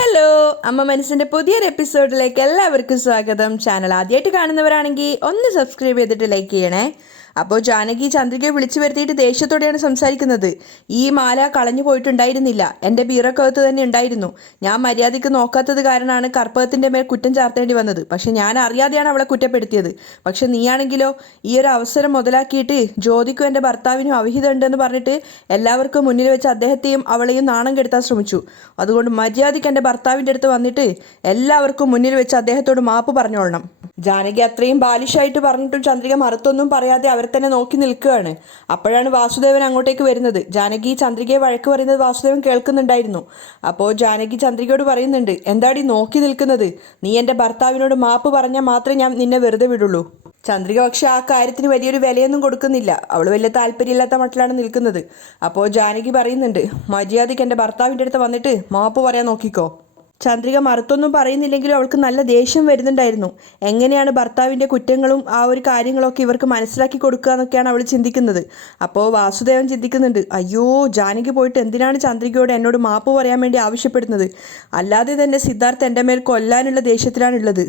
Hello, അമ്മ മനസ്സിൻ്റെ പുതിയൊരു എപ്പിസോഡിലേക്ക് എല്ലാവർക്കും സ്വാഗതം. ചാനൽ ആദ്യമായിട്ട് കാണുന്നവരാണെങ്കിൽ ഒന്ന് സബ്സ്ക്രൈബ് ചെയ്തിട്ട് ലൈക്ക് ചെയ്യണേ. അപ്പോൾ ജാനകി ചന്ദ്രികയെ വിളിച്ചു വരുത്തിയിട്ട് ദേഷ്യത്തോടെയാണ് സംസാരിക്കുന്നത്. ഈ മാല കളഞ്ഞു പോയിട്ടുണ്ടായിരുന്നില്ല, എൻ്റെ ബീറക്കകത്ത് തന്നെ ഉണ്ടായിരുന്നു. ഞാൻ മര്യാദയ്ക്ക് നോക്കാത്തത് കാരണമാണ് കർപ്പകത്തിൻ്റെ മേൽ കുറ്റം ചാർത്തേണ്ടി വന്നത്. പക്ഷെ ഞാൻ അറിയാതെയാണ് അവളെ കുറ്റപ്പെടുത്തിയത്. പക്ഷെ നീയാണെങ്കിലോ ഈ ഒരു അവസരം മുതലാക്കിയിട്ട് ജ്യോതിക്കും എൻ്റെ ഭർത്താവിനും അവിഹിതം ഉണ്ടെന്ന് പറഞ്ഞിട്ട് എല്ലാവർക്കും മുന്നിൽ വെച്ച് അദ്ദേഹത്തെയും അവളെയും നാണം കെടുത്താൻ ശ്രമിച്ചു. അതുകൊണ്ട് മര്യാദയ്ക്ക് എൻ്റെ ഭർത്താവിൻ്റെ അടുത്ത് വന്നിട്ട് എല്ലാവർക്കും മുന്നിൽ വെച്ച് അദ്ദേഹത്തോട് മാപ്പ് പറഞ്ഞോളണം. ജാനകി അത്രയും ബാലിഷായിട്ട് പറഞ്ഞിട്ടും ചന്ദ്രിക മറുത്തൊന്നും പറയാതെ അവരെ തന്നെ നോക്കി നിൽക്കുകയാണ്. അപ്പോഴാണ് വാസുദേവൻ അങ്ങോട്ടേക്ക് വരുന്നത്. ജാനകി ചന്ദ്രികയെ വഴക്ക് പറയുന്നത് വാസുദേവൻ കേൾക്കുന്നുണ്ടായിരുന്നു. അപ്പോൾ ജാനകി ചന്ദ്രികയോട് പറയുന്നുണ്ട്, എന്താടി നോക്കി നിൽക്കുന്നത്? നീ എൻ്റെ ഭർത്താവിനോട് മാപ്പ് പറഞ്ഞാൽ മാത്രമേ ഞാൻ നിന്നെ വെറുതെ വിടുള്ളൂ. ചന്ദ്രിക പക്ഷെ ആ കാര്യത്തിന് വലിയൊരു വിലയൊന്നും കൊടുക്കുന്നില്ല. അവൾ വലിയ താല്പര്യമില്ലാത്ത മട്ടിലാണ് നിൽക്കുന്നത്. അപ്പോൾ ജാനകി പറയുന്നുണ്ട്, മര്യാദയ്ക്ക് എൻ്റെ ഭർത്താവിൻ്റെ അടുത്ത് വന്നിട്ട് മാപ്പ് പറയാൻ നോക്കിക്കോ. ചന്ദ്രിക മറുത്തൊന്നും പറയുന്നില്ലെങ്കിലും അവൾക്ക് നല്ല ദേഷ്യം വരുന്നുണ്ടായിരുന്നു. എങ്ങനെയാണ് ഭർത്താവിൻ്റെ കുറ്റങ്ങളും ആ ഒരു കാര്യങ്ങളൊക്കെ ഇവർക്ക് മനസ്സിലാക്കി കൊടുക്കുക എന്നൊക്കെയാണ് അവൾ ചിന്തിക്കുന്നത്. അപ്പോൾ വാസുദേവൻ ചിന്തിക്കുന്നുണ്ട്, അയ്യോ ജാനകി പോയിട്ട് എന്തിനാണ് ചന്ദ്രികയോട് എന്നോട് മാപ്പ് പറയാൻ വേണ്ടി ആവശ്യപ്പെടുന്നത്? അല്ലാതെ തന്നെ സിദ്ധാർത്ഥ് എൻ്റെ മേൽ കൊല്ലാനുള്ള ദേഷ്യത്തിലാണുള്ളത്.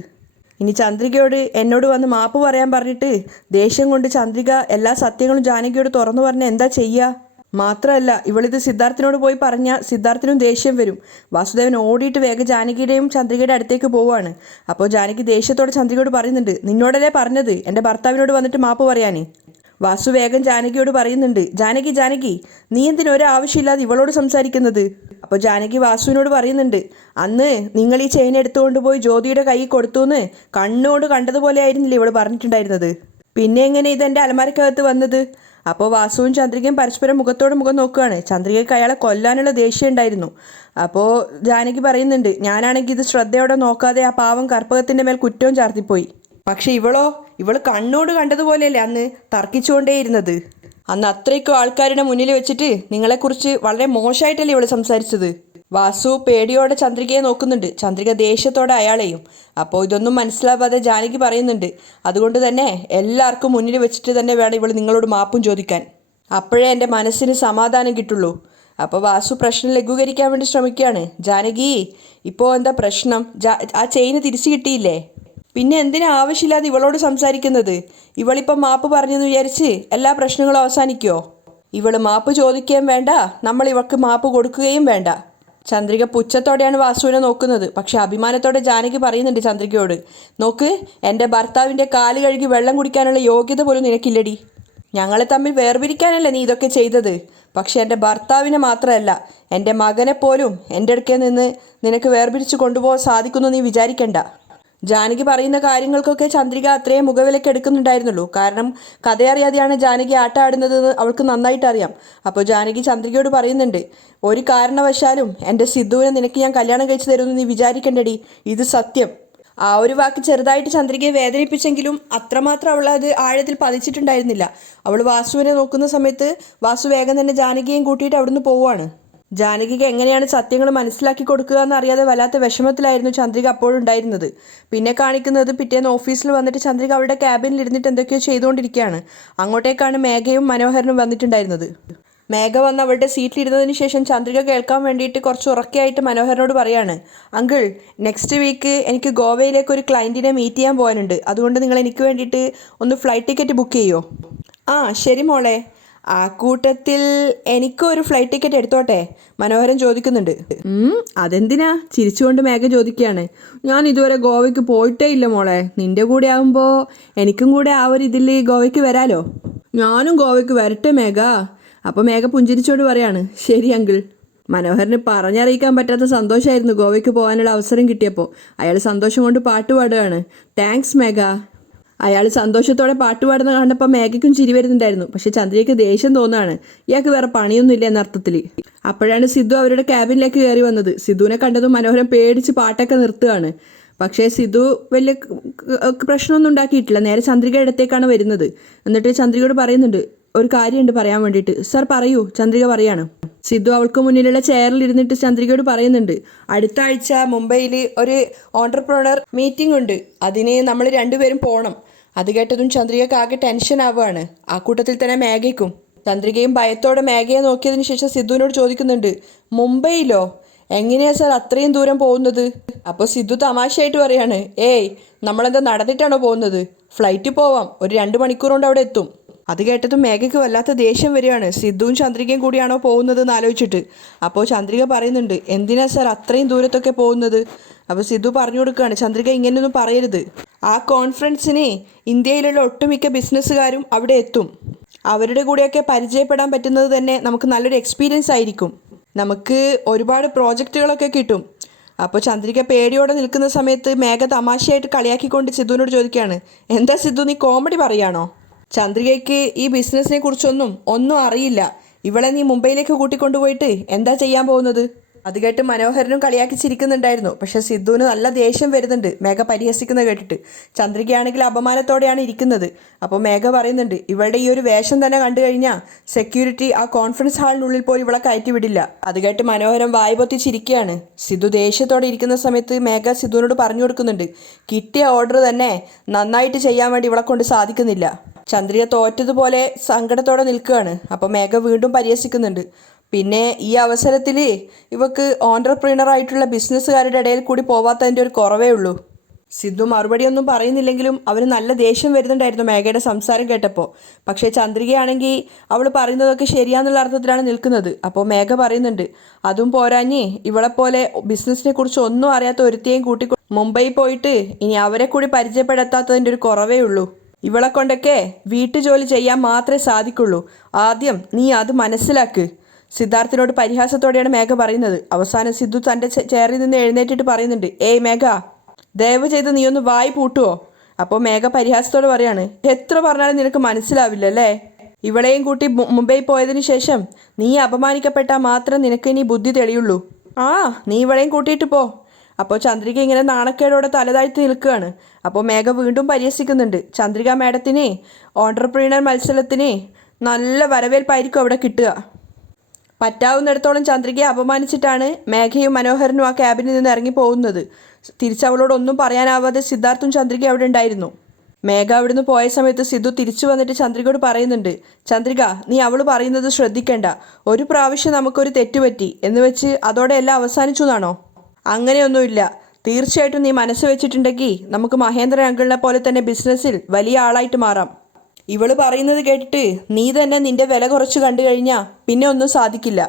ഇനി ചന്ദ്രികയോട് എന്നോട് വന്ന് മാപ്പ് പറയാൻ പറഞ്ഞിട്ട് ദേഷ്യം കൊണ്ട് ചന്ദ്രിക എല്ലാ സത്യങ്ങളും ജാനകിയോട് തുറന്നു പറഞ്ഞാൽ എന്താ ചെയ്യുക? മാത്രമല്ല ഇവളിത് സിദ്ധാർത്ഥിനോട് പോയി പറഞ്ഞാൽ സിദ്ധാർത്ഥിനും ദേഷ്യം വരും. വാസുദേവൻ ഓടിയിട്ട് വേഗം ജാനകിയുടെയും ചന്ദ്രികയുടെ അടുത്തേക്ക് പോവുകയാണ്. അപ്പോൾ ജാനകി ദേഷ്യത്തോടെ ചന്ദ്രികയോട് പറയുന്നുണ്ട്, നിന്നോടല്ലേ പറഞ്ഞത് എൻ്റെ ഭർത്താവിനോട് വന്നിട്ട് മാപ്പ് പറയാൻ. വാസു വേഗം ജാനകിയോട് പറയുന്നുണ്ട്, ജാനകി ജാനകി നീ എന്തിനൊരു ആവശ്യമില്ലാതെ ഇവളോട് സംസാരിക്കുന്നത്? അപ്പോൾ ജാനകി വാസുവിനോട് പറയുന്നുണ്ട്, അന്ന് നിങ്ങൾ ഈ ചെയിൻ എടുത്തുകൊണ്ട് പോയി ജ്യോതിയുടെ കൈ കൊടുത്തുവെന്ന് കണ്ണോട് കണ്ടതുപോലെ ആയിരുന്നില്ലേ ഇവൾ പറഞ്ഞിട്ടുണ്ടായിരുന്നത്? പിന്നെ എങ്ങനെ ഇതെൻ്റെ അലമാരക്കകത്ത് വന്നത്? അപ്പോൾ വാസുവും ചന്ദ്രികയും പരസ്പരം മുഖത്തോട് മുഖം നോക്കുകയാണ്. ചന്ദ്രികയ്ക്ക് അയാളെ കൊല്ലാനുള്ള ദേഷ്യം ഉണ്ടായിരുന്നു. അപ്പോൾ ജാനകി പറയുന്നുണ്ട്, ഞാനാണെങ്കിൽ ഇത് ശ്രദ്ധയോടെ നോക്കാതെ ആ പാവം കർപ്പകത്തിൻ്റെ മേൽ കുറ്റവും ചാർത്തിപ്പോയി. പക്ഷെ ഇവൾ കണ്ണോട് കണ്ടതുപോലെയല്ലേ അന്ന് തർക്കിച്ചുകൊണ്ടേയിരുന്നത്? അന്ന് അത്രയ്ക്കും ആൾക്കാരുടെ മുന്നിൽ വെച്ചിട്ട് നിങ്ങളെക്കുറിച്ച് വളരെ മോശമായിട്ടല്ലേ ഇവൾ സംസാരിച്ചത്? വാസു പേടിയോടെ ചന്ദ്രികയെ നോക്കുന്നുണ്ട്, ചന്ദ്രിക ദേഷ്യത്തോടെ അയാളെയും. അപ്പോൾ ഇതൊന്നും മനസ്സിലാവാതെ ജാനകി പറയുന്നുണ്ട്, അതുകൊണ്ട് തന്നെ എല്ലാവർക്കും മുന്നിൽ വെച്ചിട്ട് തന്നെ വേണം ഇവൾ നിങ്ങളോട് മാപ്പും ചോദിക്കാൻ. അപ്പോഴേ എൻ്റെ മനസ്സിന് സമാധാനം കിട്ടുള്ളൂ. അപ്പോൾ വാസു പ്രശ്നം ലഘൂകരിക്കാൻ വേണ്ടി ശ്രമിക്കുകയാണ്. ജാനകി ഇപ്പോൾ എന്താ പ്രശ്നം? ആ ചെയിന് തിരിച്ചു കിട്ടിയില്ലേ? പിന്നെ എന്തിനാ ആവശ്യമില്ലാതെ ഇവളോട് സംസാരിക്കുന്നത്? ഇവളിപ്പം മാപ്പ് പറഞ്ഞെന്ന് വിചാരിച്ച് എല്ലാ പ്രശ്നങ്ങളും അവസാനിക്കുമോ? ഇവൾ മാപ്പ് ചോദിക്കുകയും വേണ്ട, നമ്മൾ ഇവൾക്ക് മാപ്പ് കൊടുക്കുകയും വേണ്ട. ചന്ദ്രിക പുച്ഛത്തോടെയാണ് വാസുവിനെ നോക്കുന്നത്. പക്ഷെ അഭിമാനത്തോടെ ജാനകി പറയുന്നുണ്ട് ചന്ദ്രികയോട്, നോക്ക്, എൻ്റെ ഭർത്താവിൻ്റെ കാല് കഴുകി വെള്ളം കുടിക്കാനുള്ള യോഗ്യത പോലും നിനക്കില്ലടി. ഞങ്ങളെ തമ്മിൽ വേർപിരിക്കാനല്ലേ നീ ഇതൊക്കെ ചെയ്തത്. പക്ഷെ എൻ്റെ ഭർത്താവിനെ മാത്രമല്ല, എൻ്റെ മകനെ പോലും എൻ്റെ അടുക്കൽ നിന്ന് നിനക്ക് വേർപിരിച്ച് കൊണ്ടുപോകാൻ സാധിക്കുമെന്ന് നീ വിചാരിക്കണ്ട. ജാനകി പറയുന്ന കാര്യങ്ങൾക്കൊക്കെ ചന്ദ്രിക അത്രയും മുഖവിലയ്ക്ക് എടുക്കുന്നുണ്ടായിരുന്നുള്ളൂ. കാരണം കഥയറിയാതെയാണ് ജാനകി ആട്ടം ആടുന്നതെന്ന് അവൾക്ക് നന്നായിട്ട് അറിയാം. അപ്പോൾ ജാനകി ചന്ദ്രികയോട് പറയുന്നുണ്ട്, ഒരു കാരണവശാലും എൻ്റെ സിദ്ധുവിനെ നിനക്ക് ഞാൻ കല്യാണം കഴിച്ചു തരുമെന്ന് നീ വിചാരിക്കണ്ടടി, ഇത് സത്യം. ആ ഒരു വാക്ക് ചെറുതായിട്ട് ചന്ദ്രികയെ വേദനിപ്പിച്ചെങ്കിലും അത്രമാത്രം അവൾ അത് ആഴത്തിൽ പതിച്ചിട്ടുണ്ടായിരുന്നില്ല. അവൾ വാസുവിനെ നോക്കുന്ന സമയത്ത് വാസു വേഗം തന്നെ ജാനകിയെയും കൂട്ടിയിട്ട് അവിടുന്ന് പോവുകയാണ്. ജാനകിക്ക് എങ്ങനെയാണ് സത്യങ്ങൾ മനസ്സിലാക്കി കൊടുക്കുക എന്നറിയാതെ വല്ലാത്ത വിഷമത്തിലായിരുന്നു ചന്ദ്രിക അപ്പോഴുണ്ടായിരുന്നത്. പിന്നെ കാണിക്കുന്നത് പിറ്റേന്ന് ഓഫീസിൽ വന്നിട്ട് ചന്ദ്രിക അവളുടെ ക്യാബിനിൽ ഇരുന്നിട്ട് എന്തൊക്കെയോ ചെയ്തുകൊണ്ടിരിക്കുകയാണ്. അങ്ങോട്ടേക്കാണ് മേഘയും മനോഹരനും വന്നിട്ടുണ്ടായിരുന്നത്. മേഘ വന്ന് അവളുടെ സീറ്റിലിരുന്നതിന് ശേഷം ചന്ദ്രിക കേൾക്കാൻ വേണ്ടിയിട്ട് കുറച്ച് ഉറക്കെയായിട്ട് മനോഹരനോട് പറയാണ്, അങ്കിൾ, നെക്സ്റ്റ് വീക്ക് എനിക്ക് ഗോവയിലേക്ക് ഒരു ക്ലയൻറ്റിനെ മീറ്റ് ചെയ്യാൻ പോകാനുണ്ട്. അതുകൊണ്ട് നിങ്ങൾ എനിക്ക് വേണ്ടിയിട്ട് ഒന്ന് ഫ്ലൈറ്റ് ടിക്കറ്റ് ബുക്ക് ചെയ്യുമോ? ആ ശരി മോളെ. ആ കൂട്ടത്തിൽ എനിക്കൊരു ഫ്ലൈറ്റ് ടിക്കറ്റ് എടുത്തോട്ടെ? മനോഹരൻ ചോദിക്കുന്നുണ്ട്. അതെന്തിനാ? ചിരിച്ചുകൊണ്ട് മേഘ ചോദിക്കുകയാണ്. ഞാൻ ഇതുവരെ ഗോവയ്ക്ക് പോയിട്ടേ ഇല്ല മോളെ. നിൻ്റെ കൂടെ ആകുമ്പോൾ എനിക്കും കൂടെ ആ ഒരു ഇതിൽ ഗോവയ്ക്ക് വരാലോ. ഞാനും ഗോവയ്ക്ക് വരട്ടെ മേഘ. അപ്പോൾ മേഘ പുഞ്ചിരിച്ചോട് പറയാണ്, ശരി അങ്കിൾ. മനോഹരന് പറഞ്ഞറിയിക്കാൻ പറ്റാത്ത സന്തോഷമായിരുന്നു ഗോവയ്ക്ക് പോകാനുള്ള അവസരം കിട്ടിയപ്പോൾ. അയാൾ സന്തോഷം കൊണ്ട് പാട്ടുപാടുകയാണ്. താങ്ക്സ് മേഘ. അയാൾ സന്തോഷത്തോടെ പാട്ടുപാടുന്ന കണ്ടപ്പോൾ മേഘയ്ക്കും ചിരി വരുന്നുണ്ടായിരുന്നു. പക്ഷെ ചന്ദ്രയ്ക്ക് ദേഷ്യം തോന്നുകയാണ്. ഇയാൾക്ക് വേറെ പണിയൊന്നുമില്ല എന്നർത്ഥത്തിൽ. അപ്പോഴാണ് സിദ്ധു അവരുടെ ക്യാബിനിലേക്ക് കയറി വന്നത്. സിദ്ധുവിനെ കണ്ടതും മനോഹരൻ പേടിച്ച് പാട്ടൊക്കെ നിർത്തുകയാണ്. പക്ഷേ സിദ്ധു വലിയ പ്രശ്നമൊന്നും ഉണ്ടാക്കിയിട്ടില്ല. നേരെ ചന്ദ്രികയുടെ അടുത്തേക്കാണ് വരുന്നത്. എന്നിട്ട് ചന്ദ്രികയോട് പറയുന്നുണ്ട്, ഒരു കാര്യമുണ്ട് പറയാൻ വേണ്ടിയിട്ട്. സർ പറയൂ. ചന്ദ്രിക പറയാണ്. സിദ്ധു അവൾക്ക് മുന്നിലുള്ള ചെയറിൽ ഇരുന്നിട്ട് ചന്ദ്രികയോട് പറയുന്നുണ്ട്, അടുത്ത ആഴ്ച മുംബൈയിൽ ഒരു ഓൺട്രപ്രണർ മീറ്റിംഗ് ഉണ്ട്. അതിന് നമ്മൾ രണ്ടുപേരും പോകണം. അത് കേട്ടതും ചന്ദ്രികയ്ക്ക് ആകെ ടെൻഷൻ ആവുകയാണ്. ആ കൂട്ടത്തിൽ തന്നെ മേഘയ്ക്കും. ചന്ദ്രികയും ഭയത്തോടെ മേഘയെ നോക്കിയതിന് ശേഷം സിദ്ധുവിനോട് ചോദിക്കുന്നുണ്ട്, മുംബൈയിലോ? എങ്ങനെയാ സാർ അത്രയും ദൂരം പോകുന്നത്? അപ്പോൾ സിദ്ധു തമാശയായിട്ട് പറയാണ്, ഏയ് നമ്മളെന്താ നടന്നിട്ടാണോ പോകുന്നത്? ഫ്ലൈറ്റിൽ പോവാം, ഒരു 2 മണിക്കൂർ കൊണ്ട് അവിടെ എത്തും. അത് കേട്ടതും മേഘയ്ക്ക് വല്ലാത്ത ദേഷ്യം വരികയാണ്. സിദ്ധുവും ചന്ദ്രികയും കൂടിയാണോ പോകുന്നത് എന്ന് ആലോചിച്ചിട്ട്. അപ്പോൾ ചന്ദ്രിക പറയുന്നുണ്ട്, എന്തിനാ സാർ അത്രയും ദൂരത്തൊക്കെ പോകുന്നത്? അപ്പോൾ സിദ്ധു പറഞ്ഞു കൊടുക്കുകയാണ്, ചന്ദ്രിക ഇങ്ങനെയൊന്നും പറയരുത്. ആ കോൺഫറൻസിന് ഇന്ത്യയിലുള്ള ഒട്ടുമിക്ക ബിസിനസ്സുകാരും അവിടെ എത്തും. അവരുടെ കൂടെയൊക്കെ പരിചയപ്പെടാൻ പറ്റുന്നത് തന്നെ നമുക്ക് നല്ലൊരു എക്സ്പീരിയൻസ് ആയിരിക്കും. നമുക്ക് ഒരുപാട് പ്രോജക്റ്റുകളൊക്കെ കിട്ടും. അപ്പോൾ ചന്ദ്രിക പേടിയോടെ നിൽക്കുന്ന സമയത്ത് മേഘ തമാശയായിട്ട് കളിയാക്കിക്കൊണ്ട് സിദ്ധുവിനോട് ചോദിക്കുകയാണ്, എന്താ സിദ്ധു നീ കോമഡി പറയാണോ? ചന്ദ്രികയ്ക്ക് ഈ ബിസിനസ്സിനെ കുറിച്ചൊന്നും അറിയില്ല. ഇവളെ നീ മുംബൈയിലേക്ക് കൂട്ടിക്കൊണ്ടുപോയിട്ട് എന്താ ചെയ്യാൻ പോകുന്നത്? അത് കേട്ട് മനോഹരനും കളിയാക്കി ചിരിക്കുന്നുണ്ടായിരുന്നു. പക്ഷെ സിദ്ധുവിന് നല്ല ദേഷ്യം വരുന്നുണ്ട് മേഘ പരിഹസിക്കുന്നത് കേട്ടിട്ട്. ചന്ദ്രികയാണെങ്കിൽ അപമാനത്തോടെയാണ് ഇരിക്കുന്നത്. അപ്പോൾ മേഘ പറയുന്നുണ്ട്, ഇവളുടെ ഈ ഒരു വേഷം തന്നെ കണ്ടു കഴിഞ്ഞാൽ സെക്യൂരിറ്റി ആ കോൺഫറൻസ് ഹാളിനുള്ളിൽ പോയി ഇവളെ കയറ്റി വിടില്ല. അത് കേട്ട് മനോഹരൻ വായ്പൊത്തി ചിരിക്കുകയാണ്. സിദ്ധു ദേഷ്യത്തോടെ ഇരിക്കുന്ന സമയത്ത് മേഘ സിദ്ധുവിനോട് പറഞ്ഞു കൊടുക്കുന്നുണ്ട്, കിട്ടിയ ഓർഡർ തന്നെ നന്നായിട്ട് ചെയ്യാൻ വേണ്ടി ഇവളെ കൊണ്ട് സാധിക്കുന്നില്ല. ചന്ദ്രിക തോറ്റതുപോലെ സങ്കടത്തോടെ നിൽക്കുകയാണ്. അപ്പോൾ മേഘ വീണ്ടും പരിഹസിക്കുന്നുണ്ട്, പിന്നെ ഈ അവസരത്തിൽ ഇവക്ക് ഓൺട്രപ്രീനറായിട്ടുള്ള ബിസിനസ്സുകാരുടെ ഇടയിൽ കൂടി പോവാത്തതിൻ്റെ ഒരു കുറവേ ഉള്ളൂ. സിദ്ധു മറുപടിയൊന്നും പറയുന്നില്ലെങ്കിലും അവന് നല്ല ദേഷ്യം വരുന്നുണ്ടായിരുന്നു മേഘയുടെ സംസാരം കേട്ടപ്പോൾ. പക്ഷേ ചന്ദ്രികയാണെങ്കിൽ അവൾ പറയുന്നതൊക്കെ ശരിയാന്നുള്ള അർത്ഥത്തിലാണ് നിൽക്കുന്നത്. അപ്പോൾ മേഘ പറയുന്നുണ്ട്, അതും പോരാഞ്ഞ് ഇവളെപ്പോലെ ബിസിനസ്സിനെ കുറിച്ച് ഒന്നും അറിയാത്ത ഒരുത്തിയെയും കൂട്ടി മുംബൈ പോയിട്ട് ഇനി അവരെ കൂടി പരിചയപ്പെടുത്താത്തതിൻ്റെ ഒരു കുറവേ ഉള്ളൂ. ഇവളെ കൊണ്ടൊക്കെ വീട്ടുജോലി ചെയ്യാൻ മാത്രമേ സാധിക്കുള്ളൂ. ആദ്യം നീ അത് മനസ്സിലാക്ക്. സിദ്ധാർത്ഥിനോട് പരിഹാസത്തോടെയാണ് മേഘ പറയുന്നത്. അവസാനം സിദ്ധു തൻ്റെ ചെയറിൽ നിന്ന് എഴുന്നേറ്റിട്ട് പറയുന്നുണ്ട്, ഏയ് മേഘ, ദയവ് ചെയ്ത് നീ ഒന്ന് വായി പൂട്ടുവോ? അപ്പോൾ മേഘ പരിഹാസത്തോട് പറയാണ്, എത്ര പറഞ്ഞാലും നിനക്ക് മനസ്സിലാവില്ലല്ലേ? ഇവളെയും കൂട്ടി മുംബൈ പോയതിനു ശേഷം നീ അപമാനിക്കപ്പെട്ടാൽ മാത്രം നിനക്ക് ഇനി ബുദ്ധി തെളിയുള്ളൂ. നീ ഇവളെയും കൂട്ടിയിട്ട് പോ. അപ്പോൾ ചന്ദ്രിക ഇങ്ങനെ നാണക്കേടോടെ തലതാഴ്ത്തി നിൽക്കുകയാണ്. അപ്പോൾ മേഘ വീണ്ടും പരിഹസിക്കുന്നുണ്ട്, ചന്ദ്രിക മാഡത്തിന് ഓൺട്രപ്രീനർ മത്സരത്തിന് നല്ല വരവേൽപ്പായിരിക്കും അവിടെ കിട്ടുക. പറ്റാവുന്നിടത്തോളം ചന്ദ്രികയെ അപമാനിച്ചിട്ടാണ് മേഘയും മനോഹരനും ആ ക്യാബിനിൽ നിന്ന് ഇറങ്ങി പോകുന്നത്. തിരിച്ചവളോടൊന്നും പറയാനാവാതെ സിദ്ധാർത്ഥും ചന്ദ്രിക അവിടെ ഉണ്ടായിരുന്നു. മേഘ അവിടുന്ന് പോയ സമയത്ത് സിദ്ധു തിരിച്ചു വന്നിട്ട് ചന്ദ്രികയോട് പറയുന്നുണ്ട്, ചന്ദ്രിക നീ അവൾ പറയുന്നത് ശ്രദ്ധിക്കേണ്ട. ഒരു പ്രാവശ്യം നമുക്കൊരു തെറ്റുപറ്റി എന്ന് വെച്ച് അതോടെ എല്ലാം അവസാനിച്ചു എന്നാണോ? അങ്ങനെയൊന്നുമില്ല. തീർച്ചയായിട്ടും നീ മനസ്സ് വെച്ചിട്ടുണ്ടെങ്കിൽ നമുക്ക് മഹേന്ദ്രൻ അങ്കിളിനെ പോലെ തന്നെ ബിസിനസ്സിൽ വലിയ ആളായിട്ട് മാറാം. ഇവള് പറയുന്നത് കേട്ടിട്ട് നീ തന്നെ നിന്റെ വില കുറച്ച് കണ്ടു കഴിഞ്ഞാൽ പിന്നെ ഒന്നും സാധിക്കില്ല.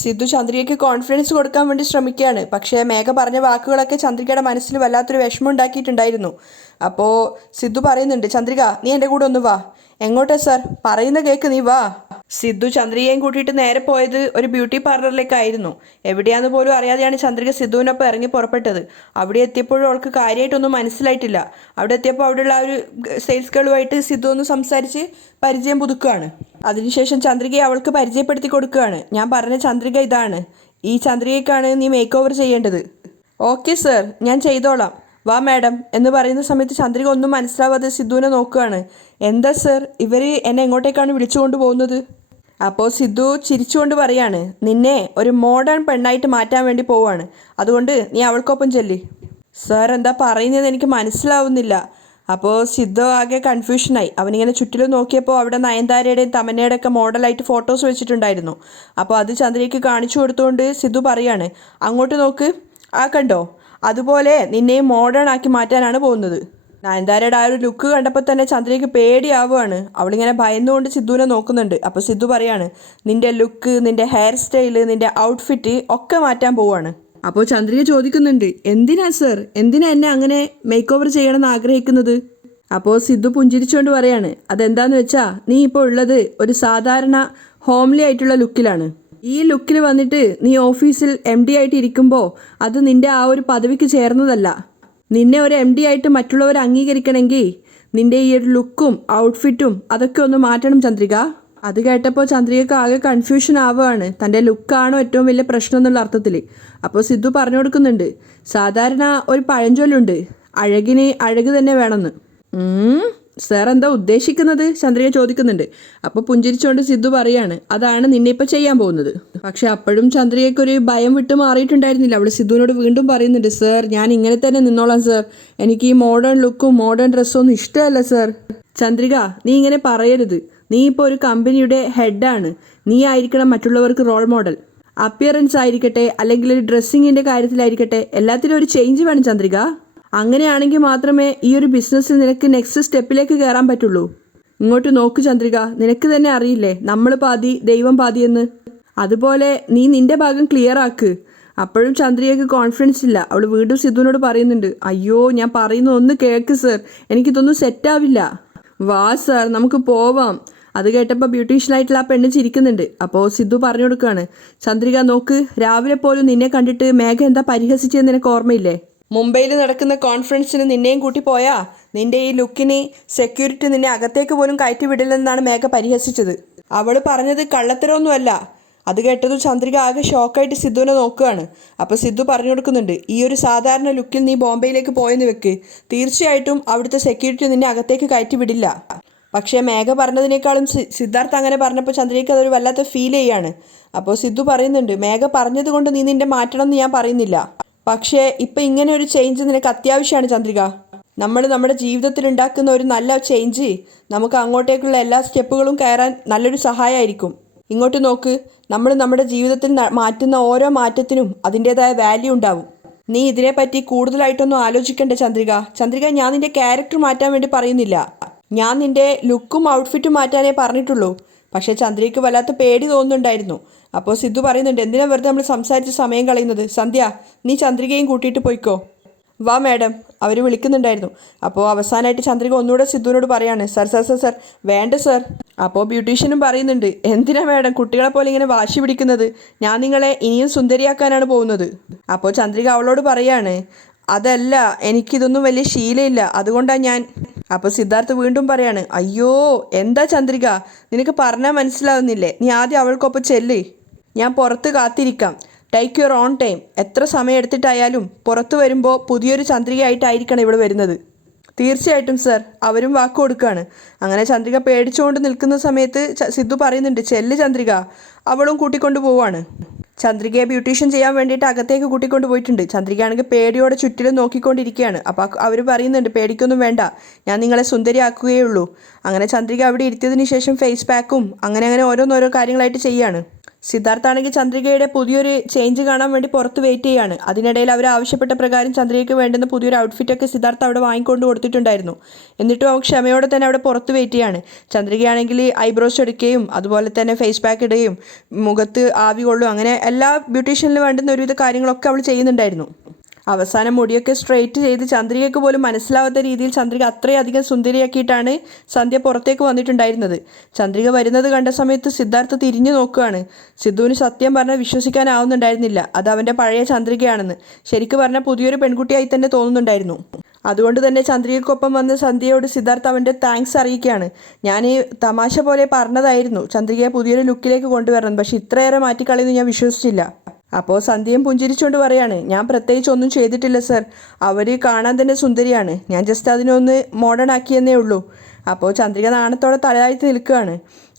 സിദ്ധു ചന്ദ്രികയ്ക്ക് കോൺഫിഡൻസ് കൊടുക്കാൻ വേണ്ടി ശ്രമിക്കുകയാണ്. പക്ഷേ മേഘ പറഞ്ഞ വാക്കുകളൊക്കെ ചന്ദ്രികയുടെ മനസ്സിൽ വല്ലാത്തൊരു വിഷമം ഉണ്ടാക്കിയിട്ടുണ്ടായിരുന്നു. അപ്പോൾ സിദ്ധു പറയുന്നുണ്ട്, ചന്ദ്രിക നീ എൻ്റെ കൂടെ ഒന്ന് വാ. എങ്ങോട്ടാ സാർ? പറയുന്ന കേക്ക്, നീ വാ. സിദ്ധു ചന്ദ്രികയും കൂട്ടിയിട്ട് നേരെ പോയത് ഒരു ബ്യൂട്ടി പാർലറിലേക്കായിരുന്നു. എവിടെയാന്ന് പോലും അറിയാതെയാണ് ചന്ദ്രിക സിദ്ധുവിനൊപ്പം ഇറങ്ങി പുറപ്പെട്ടത്. അവിടെ എത്തിയപ്പോഴും അവൾക്ക് കാര്യമായിട്ടൊന്നും മനസ്സിലായിട്ടില്ല. അവിടെ എത്തിയപ്പോൾ അവിടെയുള്ള ആ ഒരു സെയിൽസ് ഗേളുമായിട്ട് സിദ്ധു ഒന്ന് സംസാരിച്ച് പരിചയം പുതുക്കുകയാണ്. അതിനുശേഷം ചന്ദ്രികയെ അവൾക്ക് പരിചയപ്പെടുത്തി കൊടുക്കുകയാണ്. ഞാൻ പറഞ്ഞ ചന്ദ്രിക ഇതാണ്. ഈ ചന്ദ്രികയ്ക്കാണ് നീ മേക്ക് ഓവർ ചെയ്യേണ്ടത്. ഓക്കെ സർ, ഞാൻ ചെയ്തോളാം. വാ മാഡം എന്ന് പറയുന്ന സമയത്ത് ചന്ദ്രിക ഒന്നും മനസ്സിലാവാതെ സിദ്ധുവിനെ നോക്കുകയാണ്. എന്താ സർ, ഇവർ എന്നെ എങ്ങോട്ടേക്കാണ് വിളിച്ചുകൊണ്ട് പോകുന്നത്? അപ്പോൾ സിദ്ധു ചിരിച്ചുകൊണ്ട് പറയാണ്, നിന്നെ ഒരു മോഡേൺ പെണ്ണായിട്ട് മാറ്റാൻ വേണ്ടി പോവാണ്. അതുകൊണ്ട് നീ അവൾക്കൊപ്പം ചെല്ലി. സർ എന്താ പറയുന്നത് എനിക്ക് മനസ്സിലാവുന്നില്ല. അപ്പോൾ സിദ്ധു ആകെ കൺഫ്യൂഷനായി. അവനിങ്ങനെ ചുറ്റിലും നോക്കിയപ്പോൾ അവിടെ നയൻതാരയുടെയും തമന്നയുടെ ഒക്കെ മോഡലായിട്ട് ഫോട്ടോസ് വെച്ചിട്ടുണ്ടായിരുന്നു. അപ്പോൾ അത് ചന്ദ്രയ്ക്ക് കാണിച്ചു കൊടുത്തുകൊണ്ട് സിദ്ധു പറയാണ്, അങ്ങോട്ട് നോക്ക്, ആ കണ്ടോ, അതുപോലെ നിന്നെയും മോഡേൺ ആക്കി മാറ്റാനാണ് പോകുന്നത്. നയൻതാരയുടെ ആ ഒരു ലുക്ക് കണ്ടപ്പോൾ തന്നെ ചന്ദ്രയ്ക്ക് പേടിയാവുകയാണ്. അവളിങ്ങനെ ഭയന്നുകൊണ്ട് സിദ്ധുവിനെ നോക്കുന്നുണ്ട്. അപ്പോൾ സിദ്ധു പറയാണ്, നിന്റെ ലുക്ക്, നിന്റെ ഹെയർ സ്റ്റൈല്, നിന്റെ ഔട്ട്ഫിറ്റ് ഒക്കെ മാറ്റാൻ പോവാണ്. അപ്പോൾ ചന്ദ്രിക ചോദിക്കുന്നുണ്ട്, എന്തിനാ സർ, എന്തിനാ എന്നെ അങ്ങനെ മേക്ക് ഓവർ ചെയ്യണമെന്ന് ആഗ്രഹിക്കുന്നത്? അപ്പോൾ സിദ്ധു പുഞ്ചിരിച്ചുകൊണ്ട് പറയാണ്, അതെന്താന്ന് വെച്ചാൽ നീ ഇപ്പോൾ ഉള്ളത് ഒരു സാധാരണ ഹോംലി ആയിട്ടുള്ള ലുക്കിലാണ്. ഈ ലുക്കിൽ വന്നിട്ട് നീ ഓഫീസിൽ MD ആയിട്ട് ഇരിക്കുമ്പോൾ അത് നിന്റെ ആ ഒരു പദവിക്ക് ചേർന്നതല്ല. നിന്നെ ഒരു MD ആയിട്ട് മറ്റുള്ളവർ അംഗീകരിക്കണമെങ്കിൽ നിന്റെ ഈ ഒരു ലുക്കും ഔട്ട്ഫിറ്റും അതൊക്കെ ഒന്ന് മാറ്റണം ചന്ദ്രിക. അത് കേട്ടപ്പോൾ ചന്ദ്രികയ്ക്ക് ആകെ കൺഫ്യൂഷൻ ആവുകയാണ്. തൻ്റെ ലുക്കാണോ ഏറ്റവും വലിയ പ്രശ്നം എന്നുള്ള അർത്ഥത്തിൽ. അപ്പോൾ സിദ്ധു പറഞ്ഞു കൊടുക്കുന്നുണ്ട്, സാധാരണ ഒരു പഴഞ്ചൊല്ലുണ്ട്, അഴകിന് അഴക് തന്നെ വേണമെന്ന്. സാർ എന്താ ഉദ്ദേശിക്കുന്നത്? ചന്ദ്രിക ചോദിക്കുന്നുണ്ട്. അപ്പോൾ പുഞ്ചിരിച്ചുകൊണ്ട് സിദ്ധു പറയാണ്, അതാണ് നിന്നെ ഇപ്പോൾ ചെയ്യാൻ പോകുന്നത്. പക്ഷെ അപ്പോഴും ചന്ദ്രികയ്ക്കൊരു ഭയം വിട്ട് മാറിയിട്ടുണ്ടായിരുന്നില്ല. അവൾ സിദ്ധുവിനോട് വീണ്ടും പറയുന്നുണ്ട്, സാർ ഞാൻ ഇങ്ങനെ തന്നെ നിന്നോളാം സാർ, എനിക്ക് ഈ മോഡേൺ ലുക്കും മോഡേൺ ഡ്രസ്സും ഒന്നും ഇഷ്ടമല്ല സാർ. ചന്ദ്രിക നീ ഇങ്ങനെ പറയരുത്. നീ ഇപ്പോൾ ഒരു കമ്പനിയുടെ ഹെഡാണ്. നീ ആയിരിക്കണം മറ്റുള്ളവർക്ക് റോൾ മോഡൽ. അപ്പിയറൻസ് ആയിരിക്കട്ടെ, അല്ലെങ്കിൽ ഒരു ഡ്രസ്സിങ്ങിൻ്റെ കാര്യത്തിലായിരിക്കട്ടെ, എല്ലാത്തിലും ഒരു ചേഞ്ച് വേണം ചന്ദ്രിക. അങ്ങനെയാണെങ്കിൽ മാത്രമേ ഈ ഒരു ബിസിനസ്സിൽ നിനക്ക് നെക്സ്റ്റ് സ്റ്റെപ്പിലേക്ക് കയറാൻ പറ്റുള്ളൂ. ഇങ്ങോട്ട് നോക്ക് ചന്ദ്രിക, നിനക്ക് തന്നെ അറിയില്ലേ നമ്മൾ പാതി ദൈവം പാതി എന്ന്. അതുപോലെ നീ നിന്റെ ഭാഗം ക്ലിയർ ആക്ക്. അപ്പോഴും ചന്ദ്രികയ്ക്ക് കോൺഫിഡൻസ് ഇല്ല. അവൾ വീണ്ടും സിദ്ധുവിനോട് പറയുന്നുണ്ട്, അയ്യോ ഞാൻ പറയുന്ന ഒന്ന് കേൾക്ക് സർ, എനിക്കിതൊന്നും സെറ്റാവില്ല. വാ സർ നമുക്ക് പോവാം. അത് കേട്ടപ്പോൾ ബ്യൂട്ടീഷ്യനായിട്ടുള്ള ആ പെണ്ണ് ചിരിക്കുന്നുണ്ട്. അപ്പോൾ സിദ്ധു പറഞ്ഞു കൊടുക്കുകയാണ്, ചന്ദ്രിക നോക്ക്, രാവിലെ പോലും നിന്നെ കണ്ടിട്ട് മേഘ എന്താ പരിഹസിച്ചതെന്ന് നിനക്ക് ഓർമ്മയില്ലേ? മുംബൈയിൽ നടക്കുന്ന കോൺഫറൻസിന് നിന്നെയും കൂട്ടി പോയാ നിന്റെ ഈ ലുക്കിന് സെക്യൂരിറ്റി നിന്നെ അകത്തേക്ക് പോലും കയറ്റി വിടില്ലെന്നാണ് മേഘ പരിഹസിച്ചത്. അവൾ പറഞ്ഞത് കള്ളത്തരമൊന്നുമല്ല. അത് കേട്ടതും ചന്ദ്രിക ആകെ ഷോക്കായിട്ട് സിദ്ധുവിനെ നോക്കുകയാണ്. അപ്പോൾ സിദ്ധു പറഞ്ഞു കൊടുക്കുന്നുണ്ട്, ഈ ഒരു സാധാരണ ലുക്കിൽ നീ ബോംബെയിലേക്ക് പോയെന്ന് വെക്ക്, തീർച്ചയായിട്ടും അവിടുത്തെ സെക്യൂരിറ്റി നിന്നെ അകത്തേക്ക് കയറ്റി വിടില്ല. പക്ഷേ മേഘ പറഞ്ഞതിനേക്കാളും സിദ്ധാർത്ഥ് അങ്ങനെ പറഞ്ഞപ്പോൾ ചന്ദ്രികയ്ക്ക് അതൊരു വല്ലാത്ത ഫീൽ ചെയ്യാണ്. അപ്പോൾ സിദ്ധു പറയുന്നുണ്ട്, മേഘ പറഞ്ഞത് കൊണ്ട് നീ നിന്റെ മാറ്റണം എന്ന് ഞാൻ പറയുന്നില്ല. പക്ഷേ ഇപ്പം ഇങ്ങനെ ഒരു ചേഞ്ച് നിനക്ക് അത്യാവശ്യമാണ് ചന്ദ്രിക. നമ്മൾ നമ്മുടെ ജീവിതത്തിൽ ഉണ്ടാക്കുന്ന ഒരു നല്ല ചേഞ്ച് നമുക്ക് അങ്ങോട്ടേക്കുള്ള എല്ലാ സ്റ്റെപ്പുകളും കയറാൻ നല്ലൊരു സഹായമായിരിക്കും. ഇങ്ങോട്ട് നോക്ക്, നമ്മൾ നമ്മുടെ ജീവിതത്തിൽ മാറ്റുന്ന ഓരോ മാറ്റത്തിനും അതിൻ്റേതായ വാല്യൂ ഉണ്ടാവും. നീ ഇതിനെപ്പറ്റി കൂടുതലായിട്ടൊന്നും ആലോചിക്കണ്ട ചന്ദ്രിക. ചന്ദ്രിക, ഞാൻ നിന്റെ ക്യാരക്ടർ മാറ്റാൻ വേണ്ടി പറയുന്നില്ല. ഞാൻ നിന്റെ ലുക്കും ഔട്ട്ഫിറ്റും മാറ്റാനേ പറഞ്ഞിട്ടുള്ളൂ. പക്ഷേ ചന്ദ്രികയ്ക്ക് വല്ലാത്ത പേടി തോന്നുന്നുണ്ടായിരുന്നു. അപ്പോൾ സിദ്ധു പറയുന്നുണ്ട്, എന്തിനാ വെറുതെ നമ്മൾ സംസാരിച്ച് സമയം കളയുന്നത്? സന്ധ്യ, നീ ചന്ദ്രികയും കൂട്ടിയിട്ട് പോയിക്കോ. വാ മാഡം, അവർ വിളിക്കുന്നുണ്ടായിരുന്നു. അപ്പോൾ അവസാനമായിട്ട് ചന്ദ്രിക ഒന്നുകൂടെ സിദ്ധുവിനോട് പറയാണ്, സർ സർ സർ സർ വേണ്ട സർ. അപ്പോൾ ബ്യൂട്ടീഷ്യനും പറയുന്നുണ്ട്, എന്തിനാ മാഡം കുട്ടികളെ പോലെ ഇങ്ങനെ വാശി പിടിക്കുന്നത്? ഞാൻ നിങ്ങളെ ഇനിയും സുന്ദരിയാക്കാനാണ് പോകുന്നത്. അപ്പോൾ ചന്ദ്രിക അവളോട് പറയാണ്, അതല്ല, എനിക്കിതൊന്നും വലിയ ശീലമില്ല, അതുകൊണ്ടാണ് ഞാൻ. അപ്പോൾ സിദ്ധാർത്ഥ് വീണ്ടും പറയാണ്, അയ്യോ എന്താ ചന്ദ്രിക, നിനക്ക് പറഞ്ഞാൽ മനസ്സിലാവുന്നില്ലേ? നീ ആദ്യം അവൾക്കൊപ്പം ചെല്ല്, ഞാൻ പുറത്ത് കാത്തിരിക്കാം. Take your own time. എത്ര സമയം എടുത്തിട്ടായാലും പുറത്തു വരുമ്പോൾ പുതിയൊരു ചന്ദ്രികയായിട്ടായിരിക്കണം ഇവിടെ വരുന്നത്. തീർച്ചയായിട്ടും സർ, അവരും വാക്ക് കൊടുക്കുകയാണ്. അങ്ങനെ ചന്ദ്രിക പേടിച്ചുകൊണ്ട് നിൽക്കുന്ന സമയത്ത് സിദ്ധു പറയുന്നുണ്ട്, ചെല്ല് ചന്ദ്രിക. അവളും കൂട്ടിക്കൊണ്ട് പോവാണ്. ചന്ദ്രികയെ ബ്യൂട്ടീഷ്യൻ ചെയ്യാൻ വേണ്ടിയിട്ട് അകത്തേക്ക് കൂട്ടിക്കൊണ്ട് പോയിട്ടുണ്ട്. ചന്ദ്രികയാണെങ്കിൽ പേടിയോടെ ചുറ്റിലും നോക്കിക്കൊണ്ടിരിക്കുകയാണ്. അപ്പോൾ അവർ പറയുന്നുണ്ട്, പേടിക്കൊന്നും വേണ്ട, ഞാൻ നിങ്ങളെ സുന്ദരിയാക്കുകയുള്ളൂ. അങ്ങനെ ചന്ദ്രിക അവിടെ ഇരുത്തിയതിന് ശേഷം ഫേസ് പാക്കും അങ്ങനെ ഓരോന്നോരോ കാര്യങ്ങളായിട്ട് ചെയ്യുകയാണ്. സിദ്ധാർത്ഥാണെങ്കിൽ ചന്ദ്രികയുടെ പുതിയൊരു ചേഞ്ച് കാണാൻ വേണ്ടി പുറത്ത് വെയിറ്റ് ചെയ്യുകയാണ്. അതിനിടയിൽ അവർ ആവശ്യപ്പെട്ട പ്രകാരം ചന്ദ്രികയ്ക്ക് വേണ്ടുന്ന പുതിയൊരു ഔട്ട്ഫിറ്റൊക്കെ സിദ്ധാർത്ഥ അവിടെ വാങ്ങിക്കൊണ്ട് കൊടുത്തിട്ടുണ്ടായിരുന്നു. എന്നിട്ടും അവൻ ക്ഷമയോടെ തന്നെ അവിടെ പുറത്ത് വെയിറ്റ് ചെയ്യാണ്. ചന്ദ്രികയാണെങ്കിൽ ഐബ്രോസ് എടുക്കുകയും അതുപോലെ തന്നെ ഫേസ് പാക്ക് ഇടുകയും മുഖത്ത് ആവി കൊള്ളും, അങ്ങനെ എല്ലാ ബ്യൂട്ടീഷ്യനിൽ വേണ്ടുന്ന ഒരുവിധ കാര്യങ്ങളൊക്കെ അവൾ ചെയ്യുന്നുണ്ടായിരുന്നു. അവസാനം മുടിയൊക്കെ സ്ട്രെയിറ്റ് ചെയ്ത് ചന്ദ്രികയ്ക്ക് പോലും മനസ്സിലാവാത്ത രീതിയിൽ ചന്ദ്രിക അത്രയധികം സുന്ദരിയാക്കിയിട്ടാണ് സന്ധ്യ പുറത്തേക്ക് വന്നിട്ടുണ്ടായിരുന്നത്. ചന്ദ്രിക വരുന്നത് കണ്ട സമയത്ത് സിദ്ധാർത്ഥ തിരിഞ്ഞു നോക്കുകയാണ്. സിദ്ധുവിന് സത്യം പറഞ്ഞാൽ വിശ്വസിക്കാനാവുന്നുണ്ടായിരുന്നില്ല അത് അവൻ്റെ പഴയ ചന്ദ്രികയാണെന്ന്. ശരിക്കും പറഞ്ഞാൽ പുതിയൊരു പെൺകുട്ടിയായി തന്നെ തോന്നുന്നുണ്ടായിരുന്നു. അതുകൊണ്ട് തന്നെ ചന്ദ്രികയ്ക്കൊപ്പം വന്ന് സന്ധ്യയോട് സിദ്ധാർത്ഥ അവൻ്റെ താങ്ക്സ് അറിയിക്കുകയാണ്. ഞാൻ തമാശ പോലെ പറഞ്ഞതായിരുന്നു ചന്ദ്രികയെ പുതിയൊരു ലുക്കിലേക്ക് കൊണ്ടുവരണം, പക്ഷെ ഇത്രയേറെ മാറ്റിക്കളയുന്നു ഞാൻ വിശ്വസിച്ചില്ല. അപ്പോൾ സന്ധ്യയും പുഞ്ചിരിച്ചുകൊണ്ട് പറയാണ്, ഞാൻ പ്രത്യേകിച്ച് ഒന്നും ചെയ്തിട്ടില്ല സർ, അവർ കാണാൻ തന്നെ സുന്ദരിയാണ്, ഞാൻ ജസ്റ്റ് അതിനൊന്ന് മോഡേൺ ആക്കിയെന്നേ ഉള്ളൂ. അപ്പോൾ ചന്ദ്രിക നാണത്തോടെ തലയാഴ്ത്തി നിൽക്കുകയാണ്.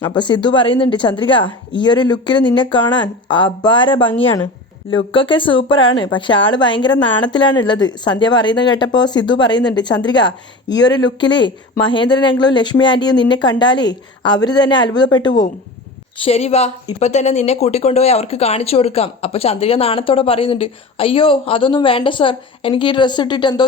അപ്പോൾ സിദ്ധു പറയുന്നുണ്ട്, ചന്ദ്രിക ഈ ഒരു ലുക്കിൽ നിന്നെ കാണാൻ അപാര ഭംഗിയാണ്. ലുക്കൊക്കെ സൂപ്പറാണ്, പക്ഷെ ആൾ ഭയങ്കര നാണത്തിലാണ് ഉള്ളത്. സന്ധ്യ പറയുന്നത് കേട്ടപ്പോൾ സിദ്ധു പറയുന്നുണ്ട്, ചന്ദ്രിക ഈ ഒരു ലുക്കിൽ മഹേന്ദ്രൻ അങ്കിളും ലക്ഷ്മി ആൻറ്റിയും നിന്നെ കണ്ടാലേ അവർ തന്നെ അത്ഭുതപ്പെട്ടു പോവും. ശരി വാ, ഇപ്പം തന്നെ നിന്നെ കൂട്ടിക്കൊണ്ടുപോയി അവർക്ക് കാണിച്ചു കൊടുക്കാം. അപ്പോൾ ചന്ദ്രിക നാണത്തോടെ പറയുന്നുണ്ട്, അയ്യോ അതൊന്നും വേണ്ട സർ, എനിക്ക് ഈ ഡ്രസ്സ് ഇട്ടിട്ട് എന്തോ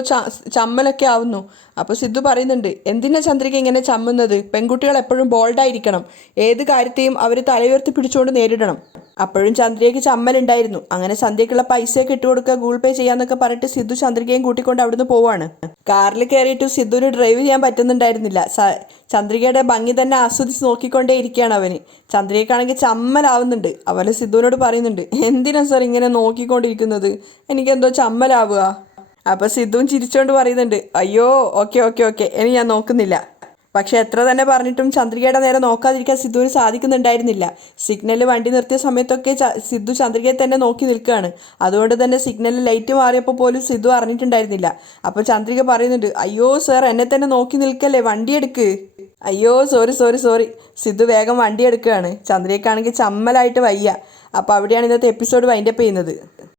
ചമ്മലൊക്കെ ആവുന്നു. അപ്പോൾ സിദ്ധു പറയുന്നുണ്ട്, എന്തിനാ ചന്ദ്രിക ഇങ്ങനെ ചമ്മുന്നത്? പെൺകുട്ടികൾ എപ്പോഴും ബോൾഡായിരിക്കണം, ഏത് കാര്യത്തെയും അവർ തലയുയർത്തി പിടിച്ചുകൊണ്ട് നേരിടണം. അപ്പോഴും ചന്ദ്രികയ്ക്ക് ചമ്മലുണ്ടായിരുന്നു. അങ്ങനെ സന്ധ്യക്കുള്ള പൈസയൊക്കെ ഇട്ട് കൊടുക്കുക, ഗൂഗിൾ പേ ചെയ്യാന്നൊക്കെ പറഞ്ഞിട്ട് സിദ്ധു ചന്ദ്രികയും കൂട്ടിക്കൊണ്ട് അവിടുന്ന് പോവാണ്. കാറിൽ കയറിയിട്ട് സിദ്ധുവിന് ഡ്രൈവ് ചെയ്യാൻ പറ്റുന്നുണ്ടായിരുന്നില്ല. ചന്ദ്രികയുടെ ഭംഗി തന്നെ ആസ്വദിച്ച് നോക്കിക്കൊണ്ടേ ഇരിക്കുകയാണ് അവന്. ചന്ദ്രികയ്ക്കാണെങ്കിൽ ചമ്മലാവുന്നുണ്ട്. അവൾ സിദ്ധുവിനോട് പറയുന്നുണ്ട്, എന്തിനാ സാർ ഇങ്ങനെ നോക്കിക്കൊണ്ടിരിക്കുന്നത്, എനിക്കെന്തോ ചമ്മലാവുക. അപ്പോൾ സിദ്ധുവും ചിരിച്ചുകൊണ്ട് പറയുന്നുണ്ട്, അയ്യോ ഓക്കെ ഓക്കെ ഓക്കെ, ഇനി ഞാൻ നോക്കുന്നില്ല. പക്ഷെ എത്ര തന്നെ പറഞ്ഞിട്ടും ചന്ദ്രികയുടെ നേരെ നോക്കാതിരിക്കാൻ സിദ്ധുവിന് സാധിക്കുന്നുണ്ടായിരുന്നില്ല. സിഗ്നലിൽ വണ്ടി നിർത്തിയ സമയത്തൊക്കെ സിദ്ധു ചന്ദ്രികയെ തന്നെ നോക്കി നിൽക്കുകയാണ്. അതുകൊണ്ട് തന്നെ സിഗ്നലിൽ ലൈറ്റ് മാറിയപ്പോൾ പോലും സിദ്ധു അറിഞ്ഞിട്ടുണ്ടായിരുന്നില്ല. അപ്പോൾ ചന്ദ്രിക പറയുന്നുണ്ട്, അയ്യോ സാർ എന്നെ തന്നെ നോക്കി നിൽക്കല്ലേ, വണ്ടി എടുക്ക്. അയ്യോ സോറി സോറി സോറി. സിദ്ധു വേഗം വണ്ടി എടുക്കുകയാണ്. ചന്ദ്രികയ്ക്കാണെങ്കിൽ ചമ്മലായിട്ട് വയ്യ. അപ്പോൾ അവിടെയാണ് ഇന്നത്തെ എപ്പിസോഡ് വൈൻഡപ്പ് ചെയ്യുന്നത്.